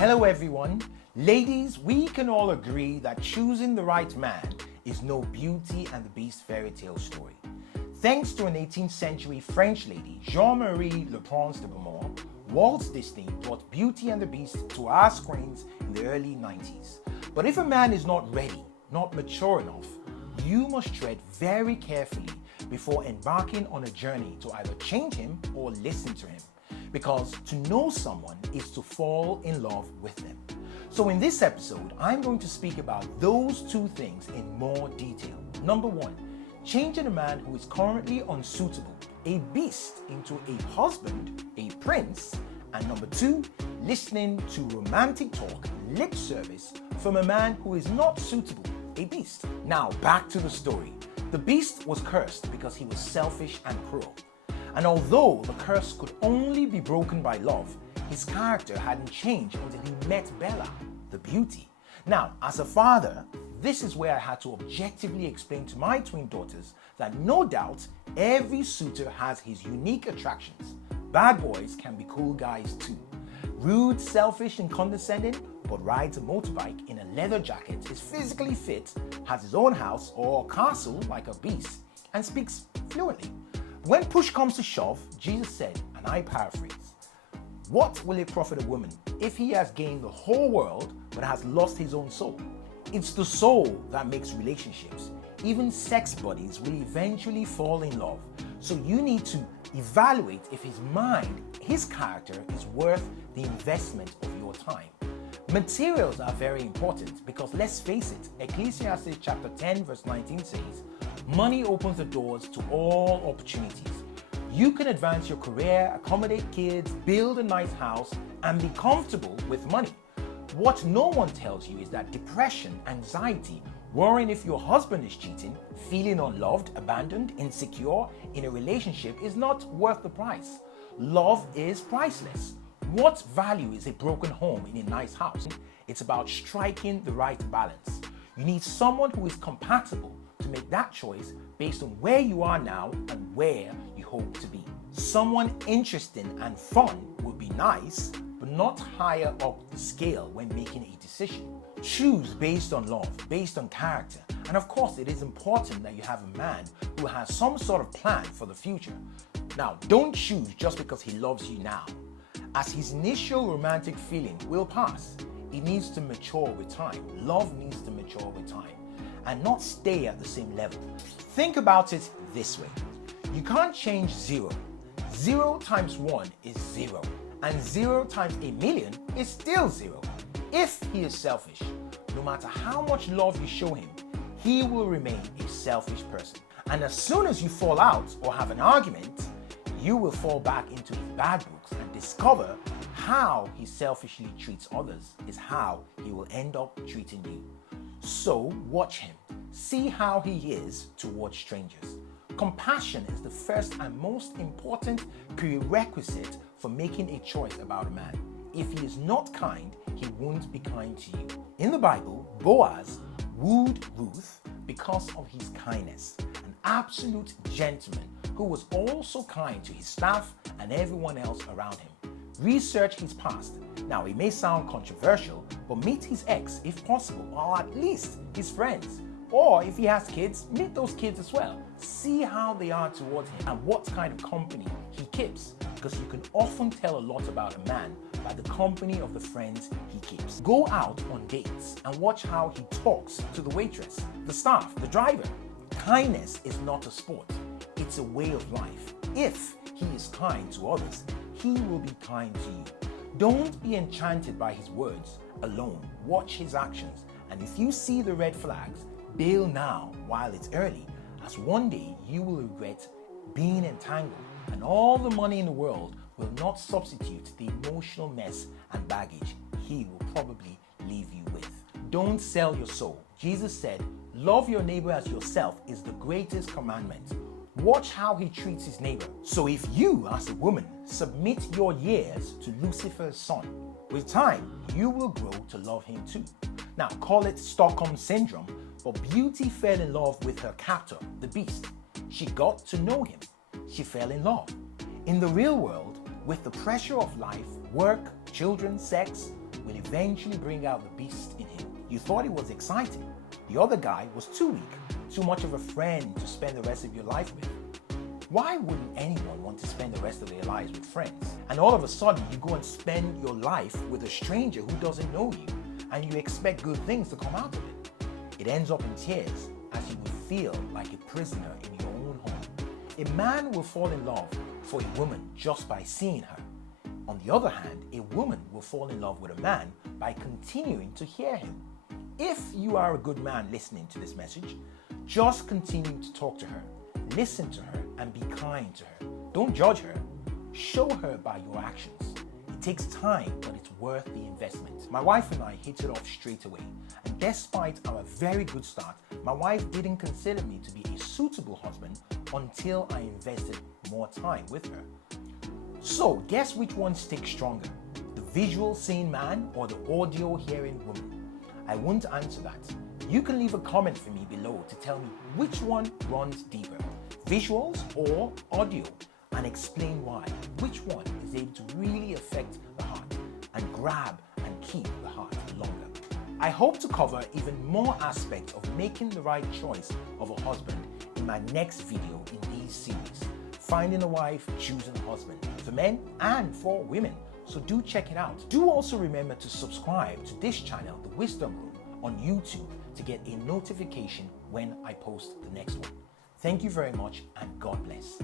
Hello everyone. Ladies, we can all agree that choosing the right man is no Beauty and the Beast fairy tale story. Thanks to an 18th century French lady, Jean-Marie Le Prince de Beaumont, Walt Disney brought Beauty and the Beast to our screens in the early 90s. But if a man is not ready, not mature enough, you must tread very carefully before embarking on a journey to either change him or listen to him. Because to know someone is to fall in love with them. So in this episode, I'm going to speak about those two things in more detail. Number one, changing a man who is currently unsuitable, a beast, into a husband, a prince. And number two, listening to romantic talk, lip service from a man who is not suitable, a beast. Now back to the story. The beast was cursed because he was selfish and cruel. And although the curse could only be broken by love, his character hadn't changed until he met Bella, the beauty. Now, as a father, this is where I had to objectively explain to my twin daughters that no doubt every suitor has his unique attractions. Bad boys can be cool guys too. Rude, selfish, and condescending, but rides a motorbike in a leather jacket, is physically fit, has his own house or castle like a beast, and speaks fluently. When push comes to shove, Jesus said, and I paraphrase, "What will it profit a woman if he has gained the whole world but has lost his own soul?" It's the soul that makes relationships. Even sex buddies will eventually fall in love. So you need to evaluate if his mind, his character is worth the investment of your time. Materials are very important because let's face it, Ecclesiastes chapter 10 verse 19 says, money opens the doors to all opportunities. You can advance your career, accommodate kids, build a nice house, and be comfortable with money. What no one tells you is that depression, anxiety, worrying if your husband is cheating, feeling unloved, abandoned, insecure in a relationship is not worth the price. Love is priceless. What value is a broken home in a nice house? It's about striking the right balance. You need someone who is compatible to make that choice based on where you are now and where you hope to be. Someone interesting and fun would be nice, but not higher up the scale when making a decision. Choose based on love, based on character. And of course, it is important that you have a man who has some sort of plan for the future. Now, don't choose just because he loves you now, as his initial romantic feeling will pass. It needs to mature with time. Love needs to mature with time and not stay at the same level. Think about it this way. You can't change zero. 0 times 1 is 0. And 0 times a million is still 0. If he is selfish, no matter how much love you show him, he will remain a selfish person. And as soon as you fall out or have an argument, you will fall back into his bad books and discover how he selfishly treats others is how he will end up treating you. So watch him. See how he is towards strangers. Compassion is the first and most important prerequisite for making a choice about a man. If he is not kind, he won't be kind to you. In the Bible, Boaz wooed Ruth because of his kindness, an absolute gentleman who was also kind to his staff and everyone else around him. Research his past. Now, it may sound controversial, but meet his ex if possible, or at least his friends. Or if he has kids, meet those kids as well. See how they are towards him and what kind of company he keeps, because you can often tell a lot about a man by the company of the friends he keeps. Go out on dates and watch how he talks to the waitress, the staff, the driver. Kindness is not a sport, it's a way of life. If he is kind to others, he will be kind to you. Don't be enchanted by his words alone. Watch his actions. And if you see the red flags, bail now while it's early, as one day you will regret being entangled, and all the money in the world will not substitute the emotional mess and baggage he will probably leave you with. Don't sell your soul. Jesus said, love your neighbor as yourself is the greatest commandment. Watch how he treats his neighbor. So if you, as a woman, submit your years to Lucifer's son, with time, you will grow to love him too. Now, call it Stockholm Syndrome, but Beauty fell in love with her captor, the beast. She got to know him. She fell in love. In the real world, with the pressure of life, work, children, sex, will eventually bring out the beast in him. You thought it was exciting. The other guy was too weak, too much of a friend to spend the rest of your life with. Why wouldn't anyone want to spend the rest of their lives with friends? And all of a sudden, you go and spend your life with a stranger who doesn't know you, and you expect good things to come out of it. It ends up in tears, as you will feel like a prisoner in your own home. A man will fall in love for a woman just by seeing her. On the other hand, a woman will fall in love with a man by continuing to hear him. If you are a good man listening to this message, just continue to talk to her, listen to her, and be kind to her. Don't judge her. Show her by your actions. It takes time, but it's worth the investment. My wife and I hit it off straight away. And despite our very good start, my wife didn't consider me to be a suitable husband until I invested more time with her. So, guess which one sticks stronger? The visual seeing man or the audio hearing woman? I won't answer that. You can leave a comment for me below to tell me which one runs deeper, visuals or audio, and explain why. Which one is able to really affect the heart and grab and keep the heart longer? I hope to cover even more aspects of making the right choice of a husband in my next video in these series. Finding a wife, choosing a husband, for men and for women. So do check it out. Do also remember to subscribe to this channel, The Wisdom Room, on YouTube to get a notification when I post the next one. Thank you very much and God bless.